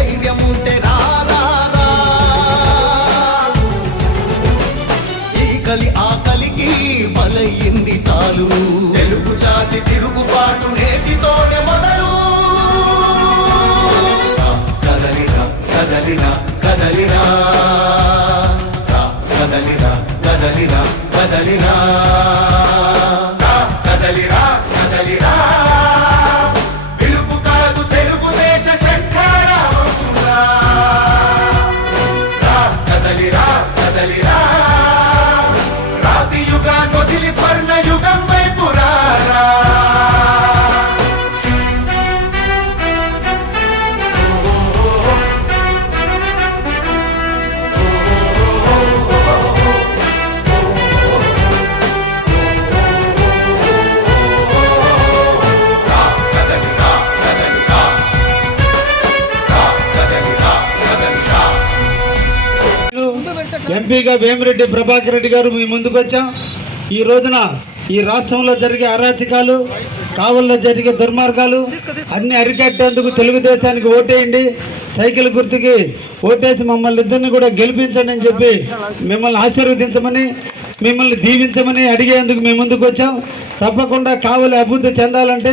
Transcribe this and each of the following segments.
ధైర్యం ఉంటే రా ఈ కలి ఆకలికి బలయింది చాలు తెలుగు జాతి తిరుగుబాటు నేటితోనే మొదలు కదలిరా కదలిరా కదలిరా కదలిరా కదలిరా కదలిరా కదలిరా కదలిరా పిలుపు కాదు తెలుగుదేశ శంఖారావంగా కదలిరా కదలిరా రాతి యుగాన్ని వదిలి స్వర్ణ యుగం వైపు రారా ఎంపీగా వేమిరెడ్డి ప్రభాకర్ రెడ్డి గారు మీ ముందుకు వచ్చాం. ఈ రోజున ఈ రాష్ట్రంలో జరిగే అరాచకాలు, కావల్లో జరిగే దుర్మార్గాలు అన్ని అరికట్టేందుకు తెలుగుదేశానికి ఓటేయండి, సైకిల్ గుర్తుకి ఓటేసి మమ్మల్ని ఇద్దరిని కూడా గెలిపించండి అని చెప్పి మిమ్మల్ని ఆశీర్వదించమని, మిమ్మల్ని దీవించమని అడిగేందుకు మేము ముందుకు వచ్చాం. తప్పకుండా కావలి అభివృద్ధి చెందాలంటే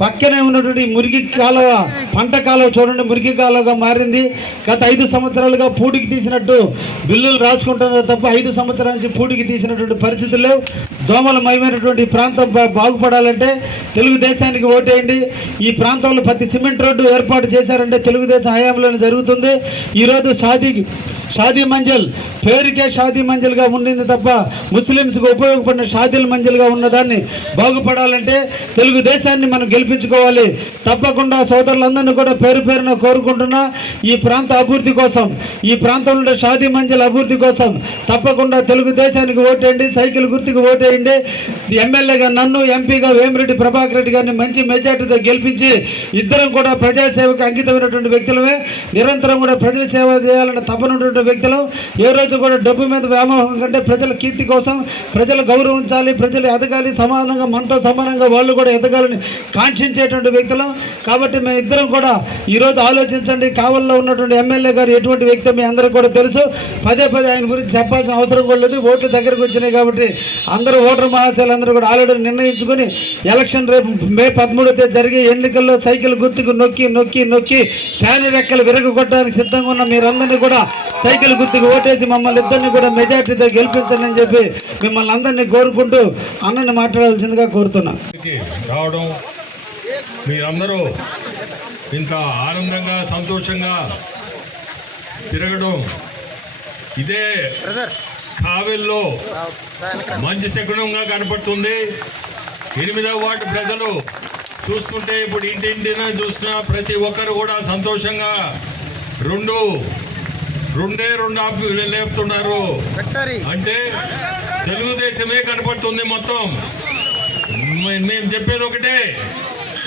పక్కనే ఉన్నటువంటి మురికి కాలువ, పంట కాలువ చూడండి మురికి కాలువగా మారింది. గత 5 సంవత్సరాలుగా పూడికి తీసినట్టు బిల్లులు రాసుకుంటున్నారు తప్ప 5 సంవత్సరాల నుంచి పూడికి తీసినటువంటి పరిస్థితులు. దోమలమయమైనటువంటి ప్రాంతం బాగుపడాలంటే తెలుగుదేశానికి ఓటేయండి. ఈ ప్రాంతంలో ప్రతి సిమెంట్ రోడ్డు ఏర్పాటు చేశారంటే తెలుగుదేశం హయాంలోనే జరుగుతుంది. ఈరోజు షాదీ మంజిల్ పేరుకే షాదీ మంజిల్గా ఉండింది తప్ప ముస్లిమ్స్కి ఉపయోగపడిన షాదీల మంజిల్గా ఉన్నదాన్ని బాగుపడాలంటే తెలుగుదేశాన్ని మనం గెలిపించుకోవాలి. తప్పకుండా సోదరులందరినీ కూడా పేరు పేరున కోరుకుంటున్నా, ఈ ప్రాంత అభివృద్ధి కోసం, ఈ ప్రాంతంలో షాదీ మంజిల్ అభివృద్ధి కోసం తప్పకుండా తెలుగుదేశానికి ఓటేయండి, సైకిల్ గుర్తుకు ఓటేయండి. ఎమ్మెల్యేగా నన్ను, ఎంపీగా వేమిరెడ్డి ప్రభాకర్ రెడ్డి గారిని మంచి మెజార్టీతో గెలిపించి ఇద్దరం కూడా ప్రజాసేవకు అంకితమైనటువంటి వ్యక్తులమే. నిరంతరం కూడా ప్రజల సేవ చేయాలని తప్పనటువంటి వ్యక్తులు. ఏ రోజు కూడా డబ్బు మీద వ్యామోహం కంటే ప్రజల కీర్తి కోసం, ప్రజలు గౌరవించాలి, ప్రజలు ఎదగాలి, సమానంగా మనతో సమానంగా వాళ్ళు కూడా ఎదగాలని కాంక్షించేటువంటి వ్యక్తులు. కాబట్టి మేము ఇద్దరం కూడా ఈరోజు ఆలోచించండి. కావల్లో ఉన్నటువంటి ఎమ్మెల్యే గారు ఎటువంటి వ్యక్తి మీ అందరికీ కూడా తెలుసు. పదే ఆయన గురించి చెప్పాల్సిన అవసరం కూడా లేదు. ఓట్లు దగ్గరకు వచ్చినాయి కాబట్టి అందరూ ఓటర్ మహాశయులందరూ కూడా ఆల్రెడీ నిర్ణయించుకొని ఎలక్షన్ రేపు మే 13వ జరిగే ఎన్నికల్లో సైకిల్ గుర్తుకు నొక్కి నొక్కి నొక్కి ఫ్యాన్ రెక్కలు విరగొట్టడానికి సిద్ధంగా ఉన్న మీరందరినీ కూడా సైకిల్ గుర్తుకు ఓటేసి మమ్మల్ని ఇద్దరిని కూడా మెజార్టీతో గెలిపించండి అని చెప్పి మిమ్మల్ని అందరినీ కోరుకుంటూ అన్నని మాట్లాడాల్సిందిగా కోరుతున్నా. రావడం మీరందరూ ఇంత ఆనందంగా సంతోషంగా తిరగడం ఇదే కావలిలో మంచి శకునంగా కనపడుతుంది. 8వ వార్డు ప్రజలు చూస్తుంటే ఇప్పుడు ఇంటింటిన చూస్తున్నా ప్రతి ఒక్కరు కూడా సంతోషంగా రెండు ఆపు లేపుతున్నారు. అంటే తెలుగుదేశమే కనపడుతుంది మొత్తం. మేము చెప్పేది ఒకటే,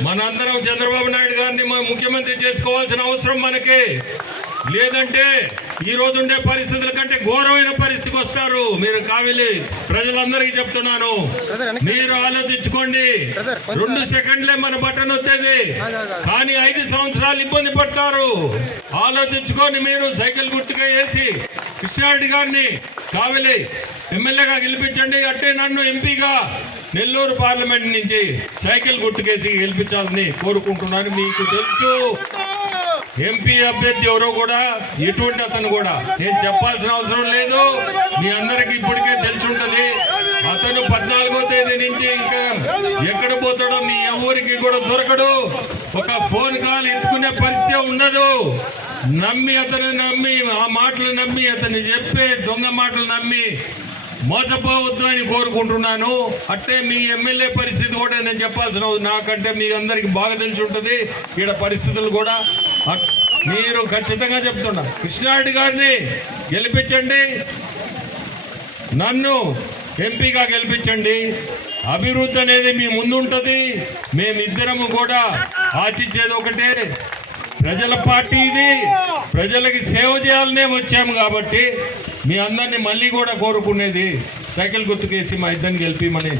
మనందరం చంద్రబాబు నాయుడు గారిని ముఖ్యమంత్రి చేసుకోవాల్సిన అవసరం మనకి లేదంటే ఈ రోజు ఉండే పరిస్థితుల కంటే ఘోరమైన పరిస్థితికి వస్తారు. మీరు కావిలి ప్రజలందరికీ చెప్తున్నాను, మీరు ఆలోచించుకోండి. 2 సెకండ్లే మన బటన్ వచ్చేది, కానీ 5 సంవత్సరాలు ఇబ్బంది పడతారు. ఆలోచించుకొని మీరు సైకిల్ గుర్తుగా వేసి కృష్ణారెడ్డి గారిని కావిలి ఎమ్మెల్యేగా గెలిపించండి. అంటే నన్ను ఎంపీగా నెల్లూరు పార్లమెంట్ నుంచి సైకిల్ గుర్తుకేసి గెలిపించాలని కోరుకుంటున్నాను. మీకు తెలుసు ఎంపీ అభ్యర్థి ఎవరో కూడా ఎటువంటి అతను కూడా నేను చెప్పాల్సిన అవసరం లేదు, మీ అందరికి ఇప్పటికే తెలిసి ఉంటుంది. అతను 14వ తేదీ నుంచి ఇంకా ఎక్కడ పోతాడో మీ ఎవరికి కూడా దొరకడు. ఒక ఫోన్ కాల్ ఎత్తుకునే పరిస్థితి ఉండదు. నమ్మి ఆ మాటలు నమ్మి అతన్ని చెప్పే దొంగ మాటలు నమ్మి మోసపోవద్దు అని కోరుకుంటున్నాను. అట్టే మీ ఎమ్మెల్యే పరిస్థితి కూడా నేను చెప్పాల్సిన నాకంటే మీ అందరికి బాగా తెలిసి ఉంటుంది. ఈడ పరిస్థితులు కూడా మీరు ఖచ్చితంగా చెప్తున్నా. కృష్ణారెడ్డి గారిని గెలిపించండి, నన్ను ఎంపీగా గెలిపించండి. అభివృద్ధి అనేది మీ ముందు ఉంటుంది. మేమిద్దరము కూడా ఆశించేది ఒకటే, ప్రజల పార్టీ ఇది, ప్రజలకి సేవ చేయాలనే వచ్చాము. కాబట్టి మీ అందరినీ మళ్ళీ కూడా కోరుకునేది సైకిల్ గుర్తుకేసి మా ఇద్దరిని గెలిపిమని.